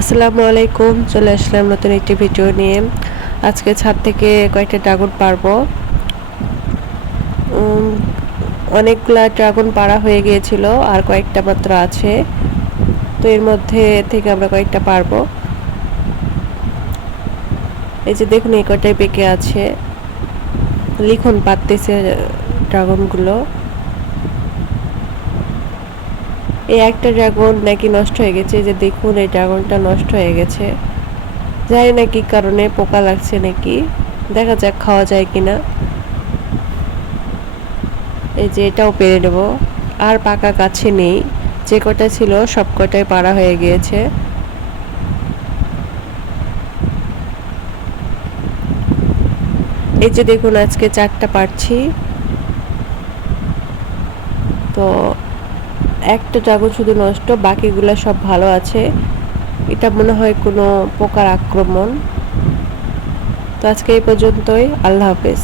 আসসালামু আলাইকুম, চলে আসলাম নতুন একটি ভিডিও নিয়ে। আজকে ছাদ থেকে কয়েকটা ড্রাগন পারব। অনেকগুলা ড্রাগন পাড়া হয়ে গিয়েছিল, আর কয়েকটা মাত্র আছে। তো এর মধ্যে থেকে আমরা কয়েকটা পারব। এই যে দেখুন, এই কটাই পেকে আছে। লিখন পাততেছে ড্রাগনগুলো। এই একটা ড্রাগন নাকি নষ্ট হয়ে গেছে যে দেখুন, এই ড্রাগনটা নষ্ট হয়ে গেছে। জানি না কি কারণে, পোকা লাগছে নাকি, দেখা যাক খাওয়া যায় কিনা। এই যে এটাও পেরে নেব। আর পাকা কাছে নেই, যে কটা ছিল সব কটাই পাড়া হয়ে গিয়েছে। এই যে দেখুন, আজকে চারটা পারছি তো একটা জাগো শুধু নষ্ট, বাকিগুলো সব ভালো আছে। এটা মনে হয় কোনো পোকার আক্রমণ। তো আজকে এই পর্যন্তই, আল্লাহ হাফেজ।